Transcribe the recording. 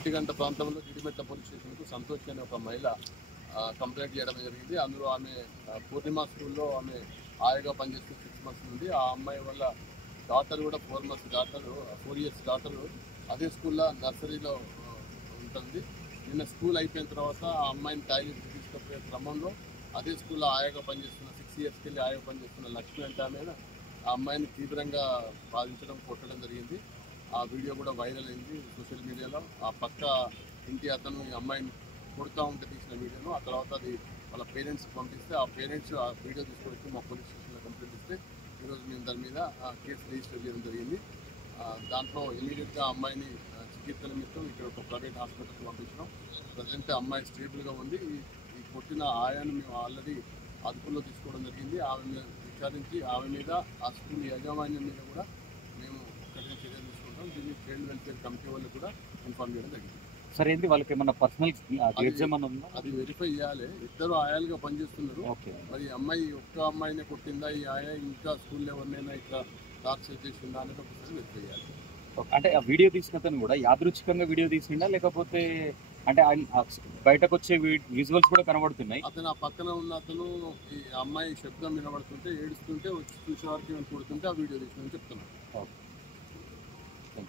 ఒంటిగంట ప్రాంతంలో జిడిమెట్ల పోలీస్ స్టేషన్కు సంతోష్ అనే ఒక మహిళ కంప్లైంట్ చేయడం జరిగింది. అందులో ఆమె పూర్ణిమ స్కూల్లో ఆమె ఆయగా పనిచేస్తున్న 6 months నుండి. ఆ అమ్మాయి వల్ల డాటర్ కూడా 4 years డాటరు అదే స్కూల్లో నర్సరీలో ఉంటుంది. నిన్న స్కూల్ అయిపోయిన తర్వాత ఆ అమ్మాయిని టాయిలెట్ తీసుకుపోయే క్రమంలో అదే స్కూల్లో ఆయాగా పనిచేస్తున్న 6 years కెళ్ళి ఆయాగా పనిచేస్తున్న లక్ష్మి అంటే ఆమె ఆ అమ్మాయిని తీవ్రంగా బాధించడం, కొట్టడం జరిగింది. ఆ వీడియో కూడా వైరల్ అయింది సోషల్ మీడియాలో. ఆ పక్క ఇంటి అతను ఈ అమ్మాయిని కొడుతూ ఉంటే తీసిన వీడియోను ఆ తర్వాత అది వాళ్ళ పేరెంట్స్కి పంపిస్తే ఆ పేరెంట్స్ ఆ వీడియో తీసుకొచ్చి మా పోలీస్ స్టేషన్లో కంప్లైంట్ ఇస్తే ఈరోజు మేము దాని మీద కేసు రిజిస్టర్ చేయడం జరిగింది. దాంట్లో ఇమీడియట్గా అమ్మాయిని చికిత్స నిమిత్తం ఇక్కడ ఒక ప్రైవేట్ హాస్పిటల్కి పంపించడం. ప్రజెంట్ అమ్మాయి స్టేబుల్గా ఉంది. ఈ కొట్టిన ఆయాను మేము ఆల్రెడీ అదుపులో తీసుకోవడం జరిగింది. ఆమె మీద విచారించి ఆమె మీద ఆ స్కూల్ యాజమాన్యం మీద కూడా మేము కఠిన చర్యలు తీసుకుంటాం. దీన్ని చైల్డ్ వెల్ఫేర్ కమిటీ వాళ్ళు కూడా ఇన్ఫార్మ్ చేయడం జరిగింది. సరే, ఏంటి వాళ్ళకి ఏమన్నా పర్సనల్ అది వెరిఫై చేయాలి. ఇద్దరు ఆయాలుగా పనిచేస్తున్నారు. మరి అమ్మాయి ఒక్క అమ్మాయినే కొట్టిందా, ఈ ఆయా ఇంకా స్కూల్లో ఎవరినైనా ఇట్లా టార్చర్ చేసిందా అనేది ఒకసారి వెరిఫై చేయాలి. అంటే ఆ వీడియో తీసినతను కూడా యాదృచ్ఛికంగా వీడియో తీసిండా, లేకపోతే అంటే బయటకు వచ్చే విజువల్స్ కూడా కనబడుతున్నాయి. అతను ఆ పక్కన ఉన్న అతను ఈ అమ్మాయి శబ్దం వినబడుతుంటే ఏడుస్తుంటే వచ్చి చూసే వారికి కొడుతుంటే ఆ వీడియో తీసిందని చెప్తున్నాను.